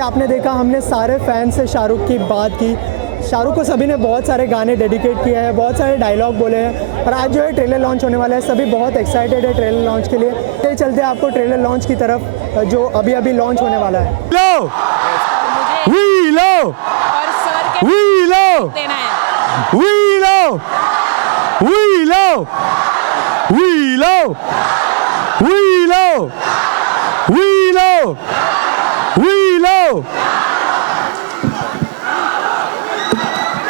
आपने देखा हमने सारे फैन से शाहरुख की बात की। शाहरुख को सभी ने बहुत सारे गाने डेडिकेट किए हैं, बहुत सारे डायलॉग बोले हैं और आज जो है ट्रेलर लॉन्च होने वाला है। सभी बहुत एक्साइटेड है ट्रेलर लॉन्च के लिए। ये चलते हैं आपको ट्रेलर लॉन्च की तरफ जो अभी अभी लॉन्च होने वाला है।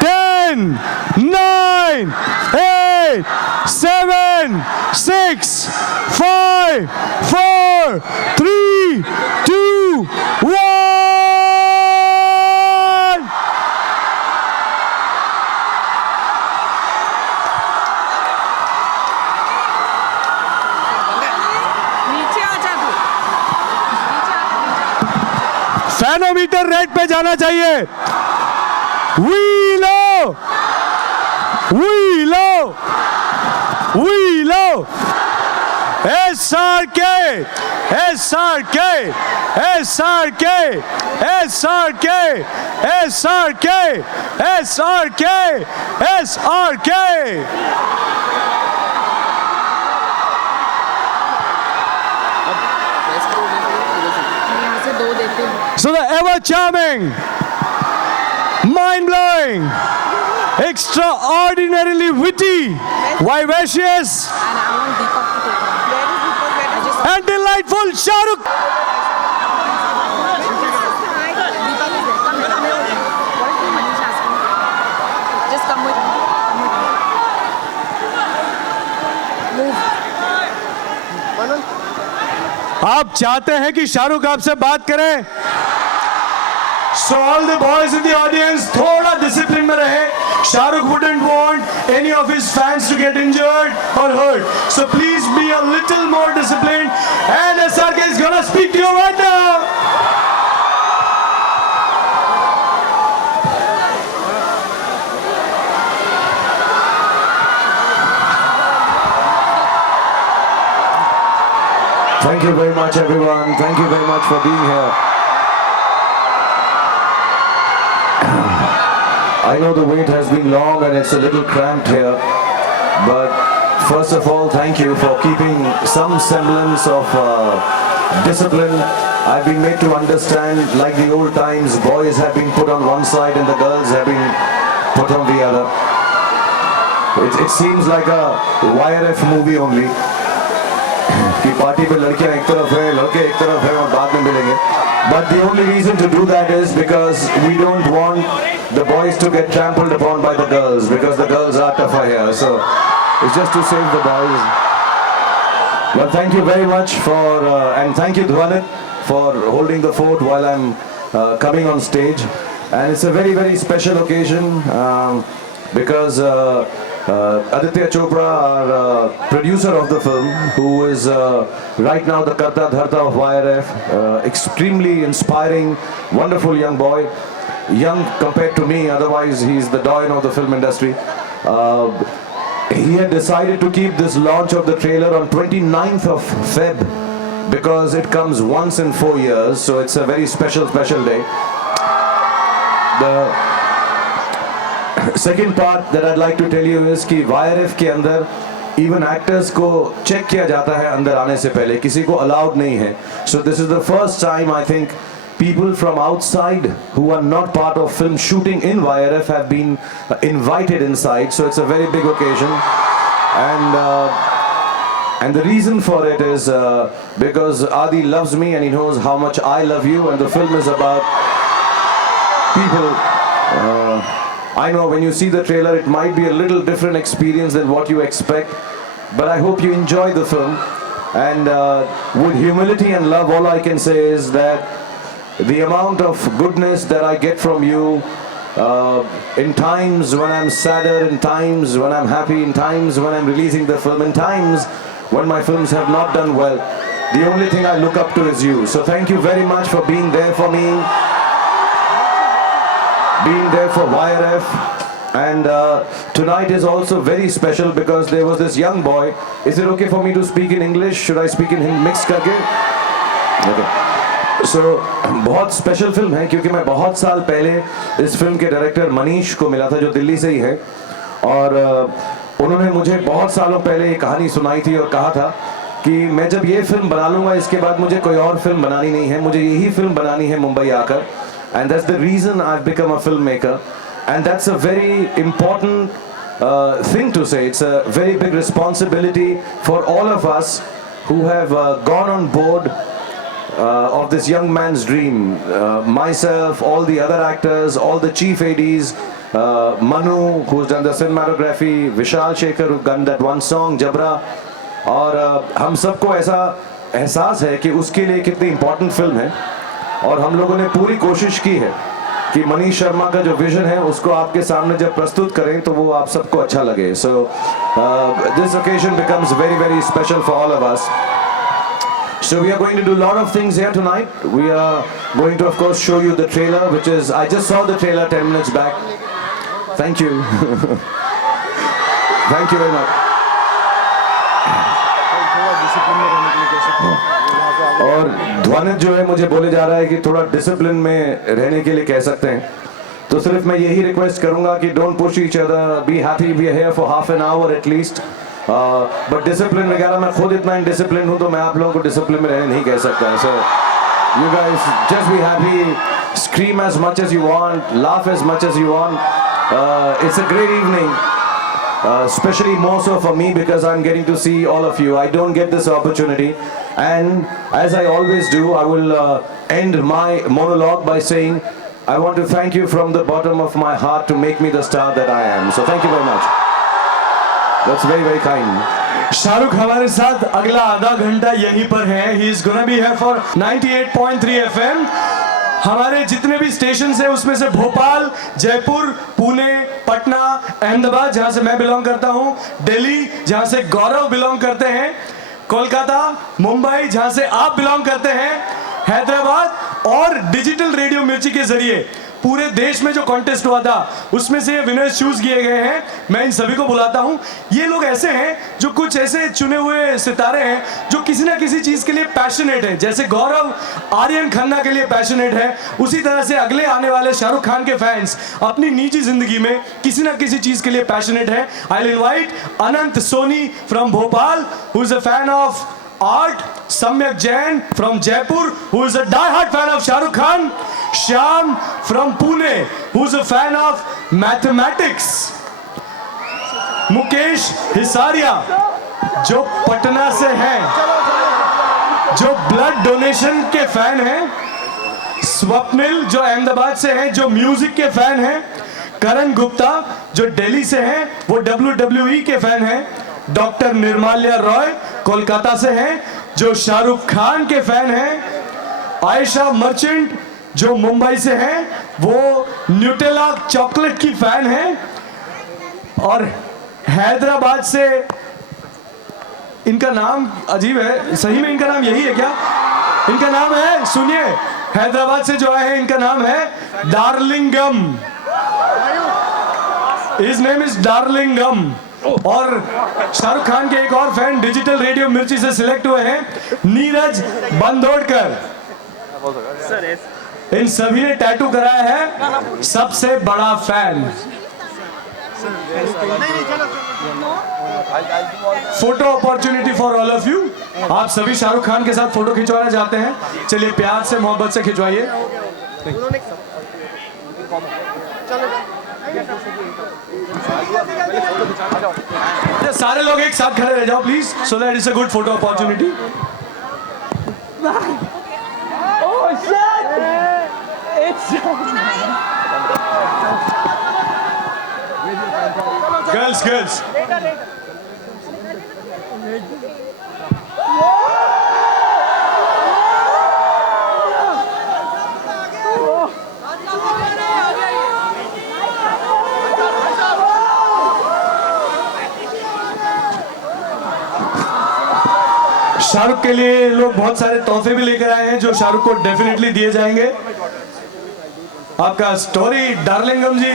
Ten, 9, 8, 7, 6, 5, 4, 3, 2, 1. फैनोमीटर रेड पे जाना चाहिए। We love SRK, SRK, SRK, SRK, SRK, SRK, SRK. So the ever charming, mind-blowing, extraordinarily witty, vivacious, and delightful Shahrukh. Just come with me. आप चाहते हैं कि शाहरुख आपसे बात करें? So all the boys in the audience, थोड़ा discipline में रहे. Shahrukh wouldn't want any of his fans to get injured or hurt. So please be a little more disciplined. And SRK is gonna speak to you right now. Thank you very much, everyone. Thank you very much for being here. I know the wait has been long and it's a little cramped here, but first of all, thank you for keeping some semblance of discipline. I've been made to understand, like the old times, boys have been put on one side and the girls have been put on the other. It seems like a YRF movie only. कि party पे लड़कियां एक तरफ है, लड़के एक तरफ है और बाद में मिलेंगे. But the only reason to do that is because we don't want the boys to get trampled upon by the girls, because the girls are tougher here. So it's just to save the boys. Well, thank you very much for and thank you Dhwanit for holding the fort while I'm coming on stage. And it's a very, very special occasion because Aditya Chopra, our producer of the film, who is right now the Karta Dharta of YRF, extremely inspiring, wonderful young boy, young compared to me, otherwise he's the doyen of the film industry. He had decided to keep this launch of the trailer on 29th of Feb because it comes once in 4 years, so it's a very special day. The second part that I'd like to tell you is कि YRF के अंदर even actors को check किया जाता है अंदर आने से पहले, किसी को allowed नहीं है. So this is the first time I think people from outside who are not part of film shooting in YRF have been invited inside. So it's a very big occasion, and the reason for it is because Adi loves me and he knows how much I love you, and the film is about people. I know when you see the trailer it might be a little different experience than what you expect, but I hope you enjoy the film. And with humility and love, all I can say is that the amount of goodness that I get from you in times when I'm sadder, in times when I'm happy, in times when I'm releasing the film, in times when my films have not done well, the only thing I look up to is you. So thank you very much for being there for me, being there for YRF. And tonight is also very special because there was this young boy. Is it okay for me to speak in English? Should I speak in mixed karke? Okay. बहुत special film है क्योंकि मैं बहुत साल पहले इस film के director Manish को मिला था जो दिल्ली से ही है, और उन्होंने मुझे बहुत सालों पहले ये कहानी सुनाई थी और कहा था कि मैं जब ये फिल्म बना लूँगा इसके बाद मुझे कोई और फिल्म बनानी नहीं है, मुझे यही फिल्म बनानी है मुंबई आकर, and that's the reason I have become a film maker, and that's a very important thing to say. It's a very big responsibility for all of us who have gone on board of this young man's dream. Myself, all the other actors, all the chief ADs, Manu, who's done the cinematography, Vishal Shekhar, who done that one song, Jabra, और हम सबको ऐसा एहसास है कि उसके लिए कितनी इम्पोर्टेंट फिल्म है, और हम लोगों ने पूरी कोशिश की है कि मनीष शर्मा का जो विजन है उसको आपके सामने जब प्रस्तुत करें तो वो आप सबको अच्छा लगे. So this occasion becomes very very special for all of us. So we are going to do a lot of things here tonight. We are going to of course show you the trailer, which is, I just saw the trailer 10 minutes back. Thank you. Thank you very much. और ध्वनित जो है मुझे बोले जा रहा है कि थोड़ा डिसिप्लिन में रहने के लिए कह सकते हैं, तो सिर्फ मैं यही रिक्वेस्ट करूंगा कि don't push each other, be happy, be here for half an hour at least. But discipline वगैरह मैं खुद इतना इनडिसिप्लिन हूं तो मैं आप लोगों को डिसिप्लिन में रहने नहीं कह सकता. So you guys just be happy, scream as much as you want, laugh as much as you want. It's a great evening. Especially more so for me because I'm getting to see all of you. I don't get this opportunity, and as I always do, I will end my monologue by saying I want to thank you from the bottom of my heart to make me the star that I am. So thank you very much. That's very very kind. Shahrukh हमारे साथ अगला आधा घंटा यहीं पर है. He is gonna be here for 98.3 FM. हमारे जितने भी स्टेशन है उसमें से भोपाल, जयपुर, पुणे, पटना, अहमदाबाद जहां से मैं बिलोंग करता हूं, दिल्ली जहां से गौरव बिलोंग करते हैं, कोलकाता, मुंबई जहां से आप बिलोंग करते हैं, हैदराबाद, और डिजिटल रेडियो मिर्ची के जरिए पूरे देश में जो कॉन्टेस्ट हुआ था उसमें से ये विनर्स चूज किए गए हैं. मैं इन सभी को बुलाता हूं. ये लोग ऐसे हैं जो कुछ ऐसे चुने हुए सितारे हैं जो किसी ना किसी चीज के लिए पैशनेट हैं. जैसे गौरव आर्यन खन्ना के लिए पैशनेट है, उसी तरह से अगले आने वाले शाहरुख खान के फैंस अपनी निजी जिंदगी में किसी ना किसी चीज के लिए पैशनेट है. I will invite Anant Soni from Bhopal, who is a fan of art, Samyak Jain from Jaipur, who is a die-hard fan of Shahrukh Khan, Shyam from Pune, who is a fan of mathematics, Mukesh Hisaria जो पटना से हैं, जो blood donation के fan हैं, स्वप्निल जो अहमदाबाद से हैं, जो म्यूजिक के फैन हैं, करण गुप्ता जो दिल्ली से हैं, वो WWE के फैन हैं, डॉक्टर निर्माल्या रॉय कोलकाता से हैं जो शाहरुख खान के फैन हैं, आयशा मर्चेंट जो मुंबई से हैं, वो न्यूटेला चॉकलेट की फैन हैं, और हैदराबाद से, इनका नाम अजीब है, सही में इनका नाम यही है क्या? इनका नाम है, सुनिए, हैदराबाद से जो आए हैं इनका नाम है डार्लिंगम. His name is डार्लिंगम. और शाहरुख खान के एक और फैन डिजिटल रेडियो मिर्ची से सिलेक्ट हुए हैं, नीरज बंदोड़कर. इन सभी ने टैटू कराया है सबसे बड़ा fan. Photo opportunity for all of you. आप सभी शाहरुख खान के साथ फोटो खिंचवाना चाहते हैं? चलिए प्यार से मोहब्बत से खिंचवाइए. सारे लोग एक साथ खड़े रह जाओ please, so that is a good photo opportunity. Girls Shahrukh के लिए लोग बहुत सारे तोहफे भी लेकर आए हैं जो शाहरुख को डेफिनेटली दिए जाएंगे. आपका स्टोरी डार्लिंगम जी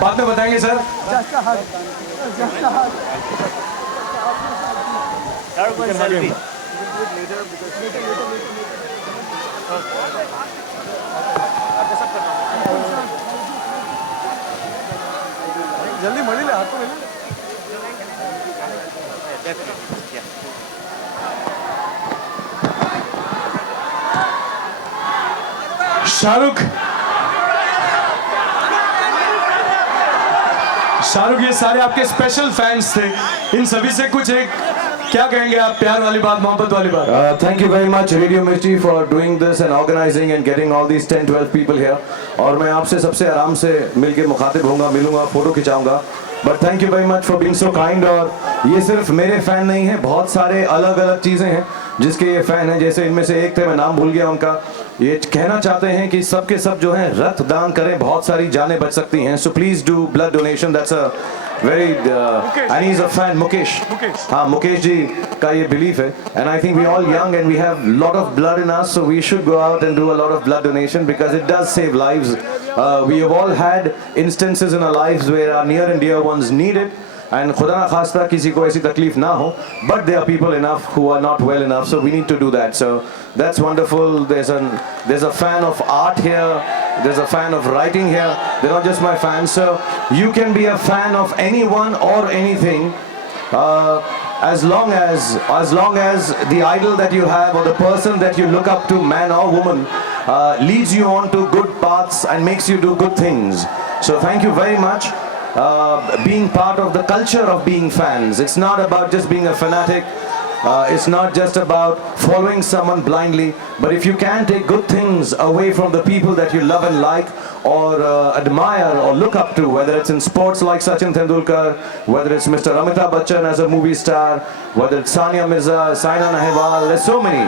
बाद में बताएंगे सर. जल्दी मळी ले, हाथ तो मिले। शाहरुख, ये सारे आपके स्पेशल फैंस थे, इन सभी से कुछ एक क्या कहेंगे आप, प्यार वाली बात, मोहब्बत वाली बात? Thank you very much Radio Mirchi for doing this and organizing and getting all these 10-12 people here. और मैं आपसे सबसे आराम से मिलके मुखातिब होऊंगा, मिलूंगा, photo खिंचाऊंगा. But thank you very much for being so kind. और ये सिर्फ मेरे फैन नहीं हैं, बहुत सारे अलग अलग चीज़ें हैं जिसके ये फैन हैं. जैसे इनमें से एक थे, मैं नाम भूल गया उनका, ये कहना चाहते हैं कि सब के सब जो हैं रक्त दान करें, बहुत सारी जानें बच सकती हैं. So please do blood donation. That's a very and he's a fan. Mukesh. हाँ, मुकेश जी का ये belief है. And I think we all young and we have lot of blood in us, so we should go out and do a lot of blood donation because it does save lives. We have all had instances in our lives where our near and dear ones need it. And खुदा ना खास्ता किसी को ऐसी तकलीफ ना हो, but there are people enough who are not well enough, so we need to do that. So that's wonderful. There's a fan of art here. There's a fan of writing here. They're not just my fans. So you can be a fan of anyone or anything, as long as the idol that you have or the person that you look up to, man or woman, leads you on to good paths and makes you do good things. So thank you very much. Being part of the culture of being fans. It's not about just being a fanatic. It's not just about following someone blindly. But if you can take good things away from the people that you love and like, or admire or look up to, whether it's in sports like Sachin Tendulkar, whether it's Mr. Amitabh Bachchan as a movie star, whether it's Sania Mirza, Saina Nehwal, there's so many,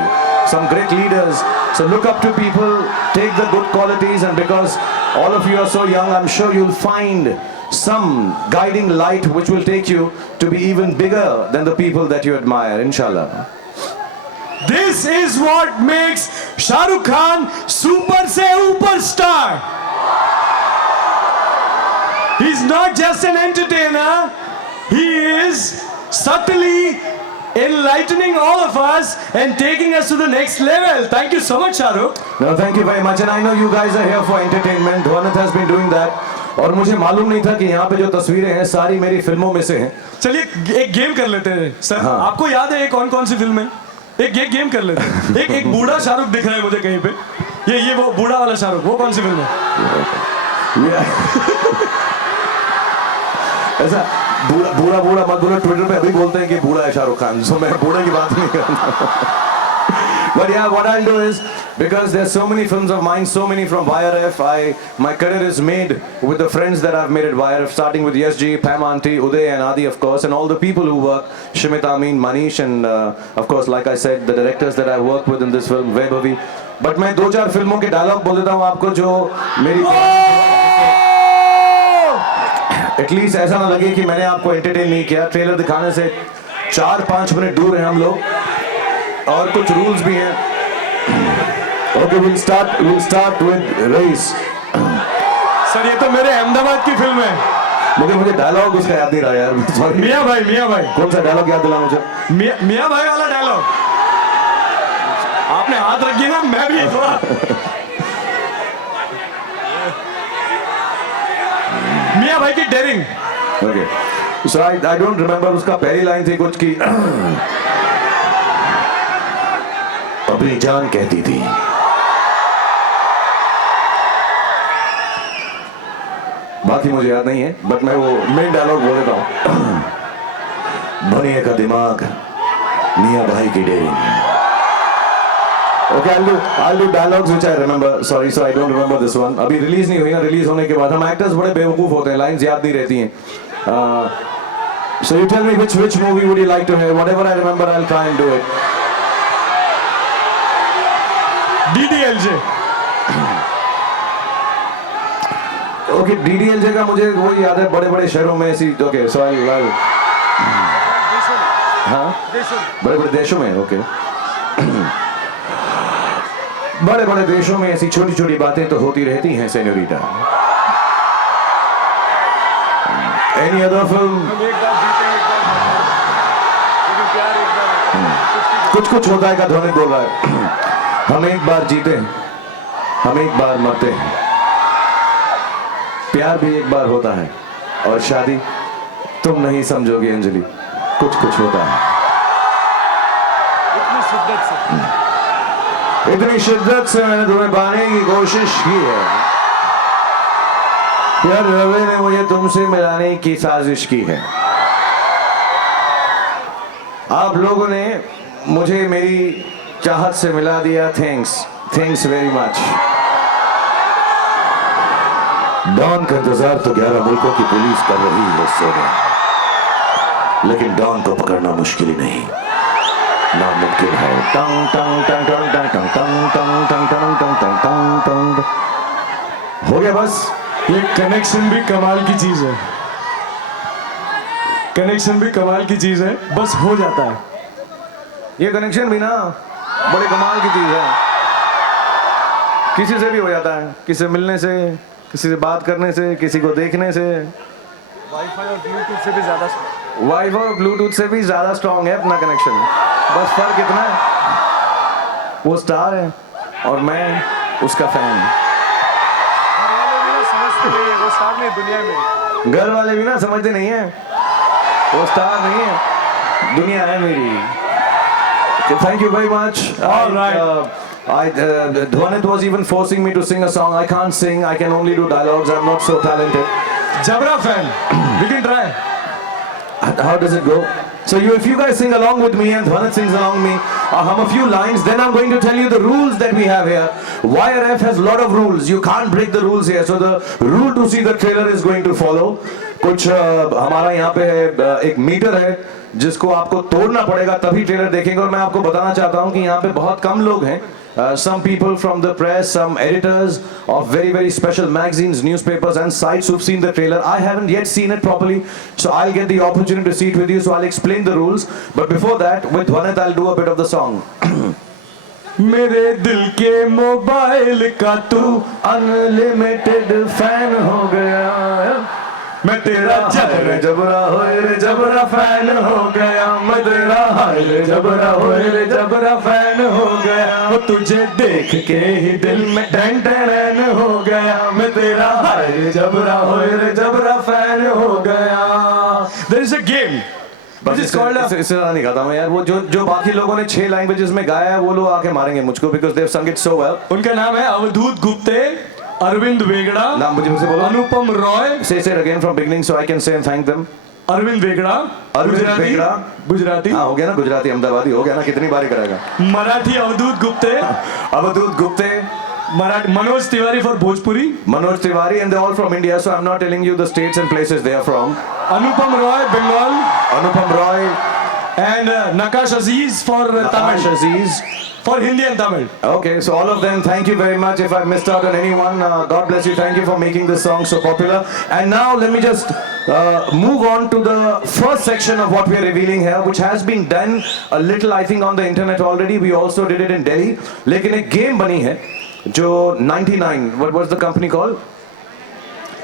some great leaders. So look up to people, take the good qualities, and because all of you are so young, I'm sure you'll find some guiding light which will take you to be even bigger than the people that you admire, inshallah. This is what makes Shah Rukh Khan super se upar star. He's not just an entertainer, he is subtly enlightening all of us and taking us to the next level. Thank you so much, Shah Rukh. No, thank you very much, and I know you guys are here for entertainment. Dhwanat has been doing that. और मुझे मालूम नहीं था कि यहाँ पे जो तस्वीरें हैं सारी मेरी फिल्मों में से हैं. चलिए एक गेम कर लेते हैं सर. हाँ. आपको याद है ये कौन कौन सी फिल्म है? एक गेम कर लेते हैं. एक बूढ़ा शाहरुख दिख रहा है मुझे कहीं पे. ये वो बूढ़ा वाला शाहरुख, वो कौन सी फिल्म है? ऐसा बूढ़ा मत बोलो. ट्विटर पे अभी बोलते हैं कि बूढ़ा है शाहरुख खान, सो मैं बूढ़े की बात नहीं कर रहा. But yeah, what I'll do is, because there's so many films of mine, so many from YRF, my career is made with the friends that I've made at YRF, starting with YesG, Pam Aunty, Uday and Adi, of course, and all the people who work, Shimit Amin, Manish, and of course, like I said, the directors that I worked with in this film, Vaibhavi. But मैं 2-4 फिल्मों के dialogue बोल देता हूँ आपको जो मेरी at least ऐसा ना लगे कि मैंने आपको एंटरटेन नहीं किया. ट्रेलर दिखाने से 4-5 मिनट दूर हैं हम लोग, और कुछ रूल्स भी हैं. Okay, we'll start with Race. Sir ये तो मेरे अहमदाबाद की फिल्म है. मुझे डायलॉग उसका याद नहीं रहा यार. सॉरी. मियाँ भाई कौन सा डायलॉग याद दिला मुझे? मियाँ भाई वाला डायलॉग. आपने हाथ रखी ना, मैं भी थोड़ा. मियाँ भाई की daring. Okay, so I don't remember. उसका पहली लाइन थी कुछ की अपनी जान कहती थी. बाकी मुझे याद नहीं है, बट मैं वो मेन डायलॉग बोल देता हूँ. बनिए का दिमाग, मियाँ भाई की dairying. Okay, I'll do dialogues which I remember. Sorry, so I don't remember this one. अभी रिलीज नहीं हुई ना. रिलीज होने के बाद हम एक्टर्स बड़े बेवकूफ होते हैं, लाइंस याद नहीं रहती हैं. So you tell me which movie would you like to hear? Whatever I remember, I'll try and do it. DDLJ. Okay, DDLJ का मुझे वो याद है, बड़े शहरों में ऐसी. Okay, so I'll हाँ, बड़े देशों में. Okay. बड़े देशों में ऐसी छोटी बातें तो होती रहती हैं सेन्योरिटा. Any other film? कुछ होता है का ध्वनि बोल रहा है. हम एक बार जीते हैं, हम एक बार मरते हैं, प्यार भी एक बार होता है, और शादी तुम नहीं समझोगी अंजलि, कुछ कुछ होता है। इतनी शिद्दत से मैंने तुम्हें पाने की कोशिश की है, यार रवे ने मुझे तुमसे मिलाने की साजिश की है। आप लोगों ने मुझे मेरी चाहत से मिला दिया, थैंक्स वेरी मच। डॉन का इंतजार तो 11 मुल्कों की पुलिस कर रही है सोने, लेकिन डॉन को पकड़ना मुश्किल ही नहीं, नामुमकिन है। टंग टंग टंग टंग टंग टंग टंग टंग टंग टंग टंग टंग टंग। हो गया बस। ये कनेक्शन भी कमाल की चीज है, कनेक्शन भी कमाल की चीज है, बस हो जाता है। ये कनेक्शन भी ना बड़े कमाल की चीज है, किसी से भी हो जाता है, किसी से मिलने से, किसी से बात करने से, किसी को देखने से। वाईफाई और ब्लूटूथ से भी ज्यादा, वाईफाई और ब्लूटूथ से भी ज्यादा स्ट्रांग है अपना कनेक्शन, बस फर्क इतना है वो स्टार है और मैं उसका फैन। वो स्टार नहीं दुनिया में, घर वाले भी ना समझते नहीं है, वो स्टार नहीं है, दुनिया है मेरी। Thank you very much. All right. Dhwanit was even forcing me to sing a song. I can't sing. I can only do dialogues. I'm not so talented. जबरा fan, we can try. How does it go? So if you guys sing along with me and Dhwanit sings along with me, hum a few lines, then I'm going to tell you the rules that we have here. YRF has a lot of rules. You can't break the rules here. So the rule to see the trailer is going to follow. कुछ हमारा यहाँ पे एक metre है जिसको आपको तोड़ना पड़ेगा तभी ट्रेलर देखेंगे, और मैं आपको बताना चाहता हूँ कि यहाँ पे बहुत कम लोग हैं. Some people from the press, some editors of very special magazines, newspapers and sites who've seen the trailer. I haven't yet seen it properly, so I'll get the opportunity to see it with you, so I'll explain the rules. But before that, with Dhwanit, I'll do a bit of the song. मेरे दिल के mobile का तू unlimited fan हो गया, मैं तेरा रे जबरा होए रे जबरा फैन हो गया, मैं तेरा हाय रे जबरा होए रे जबरा फैन हो गया, वो तुझे देख के ही दिल में टन टन हो गया, मैं तेरा हाय रे जबरा होए रे जबरा फैन हो गया। There is a game. बस इससे ज़्यादा नहीं गाता मैं यार, वो जो बाकी लोगों ने 6 लैंग्वेजेस में गाया है वो लोग आके मारेंगे मुझको, because they've sung it so well. उनका नाम है अवधूत गुप्ते, अरविंद वेगड़ा, नाम मुझे मुझसे बोलो, अनुपम Roy, say it again from beginning so I can say and thank them. Arvind वेगड़ा, Gujarati, हाँ हो गया ना, गुजराती अहमदाबादी हो गया ना, कितनी बारी करेगा। Marathi Avadhoot Gupte, Avadhoot Gupte, Marathi Manoj Tiwari for Bhojpuri, Manoj Tiwari, and they're all from India, so I'm not telling you the states and places they are from. Anupam Roy Bengal, Anupam Roy, and Nakash Aziz for Nakash Tamil, Aziz. for Hindi and Tamil. Okay, so all of them, thank you very much. If I missed out on anyone, God bless you. Thank you for making this song so popular. And now let me just move on to the first section of what we are revealing here, which has been done a little, I think, on the internet already. We also did it in Delhi. लेकिन एक game बनी है जो 99, what was the company called?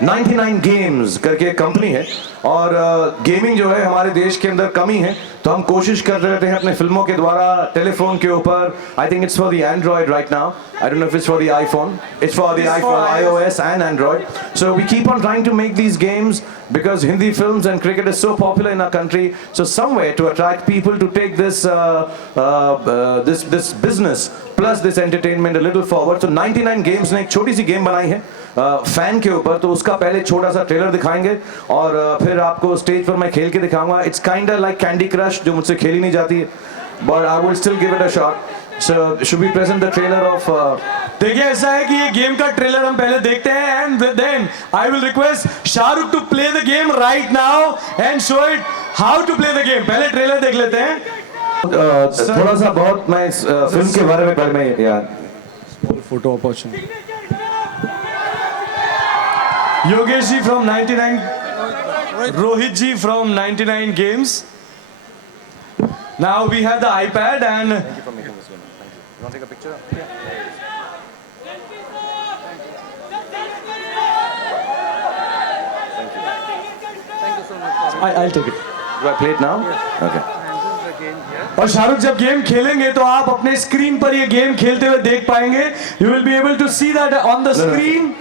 99 Games करके एक company है, और gaming जो है हमारे देश के अंदर कमी है, तो हम कोशिश करते रहते हैं अपने फिल्मों के द्वारा टेलीफोन के ऊपर. I think it's for the Android right now, I don't know if it's for the iPhone, it's for the iPhone, iOS and Android. So we keep on trying to make these games because Hindi films and cricket is so popular in our country, so somewhere to attract people to take this this business plus this entertainment a little forward. So 99 Games ने एक छोटी सी game बनाई है fan के ऊपर, तो उसका पहले छोटा सा ट्रेलर दिखाएंगे और फिर आपको स्टेज पर मैं खेल के दिखाऊंगा. It's kind of like candy crush जो मुझसे खेली नहीं जाती है, but I will still give it a shot. So should be present the trailer of. देखिए ऐसा है कि ये गेम का ट्रेलर हम पहले देखते हैं, and then I will request Shahrukh to play the game right now and show it how to play the game. पहले ट्रेलर देख लेते हैं. थोड़ा सा बहुत मैं इस फिल्म के बारे में पहले मैं यार photo opportunity. Yogesh ji from 99, Rohit ji from 99 Games. Now we have the iPad and. Thank you for making this one. Thank you. You want to take a picture? Yeah. Thank you so much. I'll take it. Do I play it now? Yes. Okay. And this is the game और शाहरुख जब game खेलेंगे तो आप अपने screen पर ये game खेलते हुए देख पाएंगे. You will be able to see that on the screen.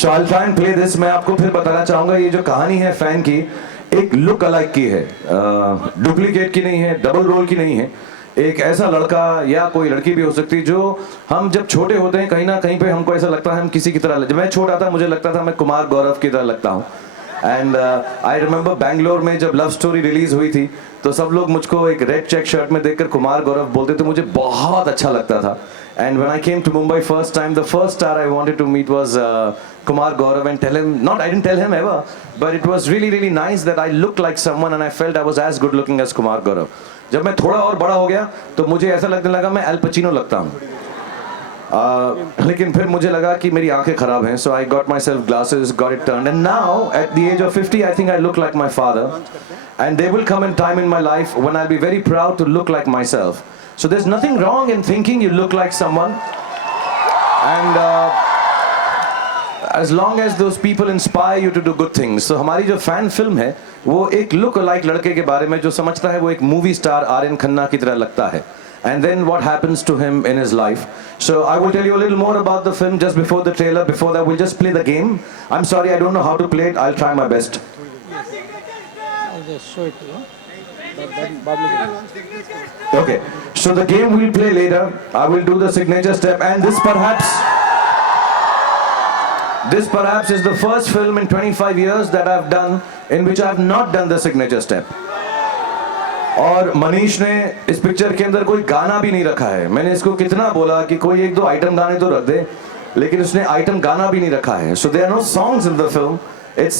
So I'll try and play this. मैं आपको फिर बताना चाहूंगा ये जो कहानी है फैन की एक लुक अलाइक की है, डुप्लीकेट की नहीं है, डबल रोल की नहीं है. एक ऐसा लड़का या कोई लड़की भी हो सकती है जो हम जब छोटे होते हैं कहीं ना कहीं पे हमको ऐसा लगता है हम किसी की तरह. जब मैं छोटा था मुझे लगता था मैं कुमार गौरव की तरह लगता हूँ. एंड आई रिमेंबर बैंगलोर में जब लव स्टोरी रिलीज हुई थी तो सब लोग मुझको एक रेड चेक शर्ट में देखकर कुमार गौरव बोलते थे, मुझे बहुत अच्छा लगता था. And when I came to Mumbai first time, the first star I wanted to meet was Kumar Gaurav and tell him, I didn't tell him ever, but it was really, really nice that I looked like someone and I felt I was as good looking as Kumar Gaurav. जब मैं थोड़ा और बड़ा हो गया तो मुझे ऐसा लगने लगा मैं एल पचिनो लगता हूँ. लेकिन फिर मुझे लगा कि मेरी आंखें खराब हैं, so I got myself glasses, got it turned, and now at the age of 50 I think I look like my father, and there will come a time in my life when I'll be very proud to look like myself. So there's nothing wrong in thinking you look like someone, and as long as those people inspire you to do good things. So हमारी जो fan film है वो एक look alike लड़के के बारे में जो समझता है वो एक मूवी स्टार आर्यन खन्ना की तरह लगता है. And then what happens to him in his life. So I will tell you a little more about the film just before the trailer. Before that, we'll just play the game. I'm sorry, I don't know how to play it. I'll try my best. I'll just show it to you. Okay, so the game we'll play later. I will do the signature step, and this perhaps is the first film in 25 years that I've done in which I've not done the signature step. और मनीष ने इस picture के अंदर कोई गाना भी नहीं रखा है. मैंने इसको कितना बोला कि कोई एक दो आइटम गाने तो रख दे, लेकिन उसने आइटम गाना भी नहीं रखा है. So there are no songs in the film. It's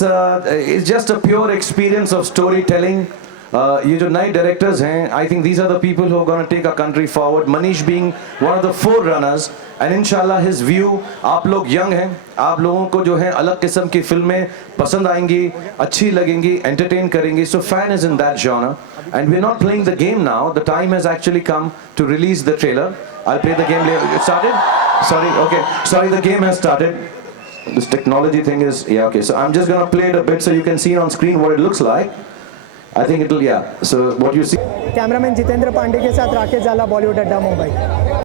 just a pure experience of storytelling. ये जो नए डायरेक्टर्स हैं, I think these are the people who are going to take our country forward. Manish being one of the forerunners, and inshallah his view. आप लोग young हैं, आप लोगों को जो है अलग किस्म की फिल्में पसंद आएंगी, अच्छी लगेंगी, entertain करेंगी. So fan is in that genre, and we're not playing the game now. The time has actually come to release the trailer. I'll play the game later. It started? Sorry. Okay. Sorry, the game has started. This technology thing is okay. So I'm just gonna play it a bit so you can see on screen what it looks like. I think it'll, so what you see. Cameraman Jitendra Pandey के साथ राकेश झाला, बॉलीवुड अड्डा, मुंबई.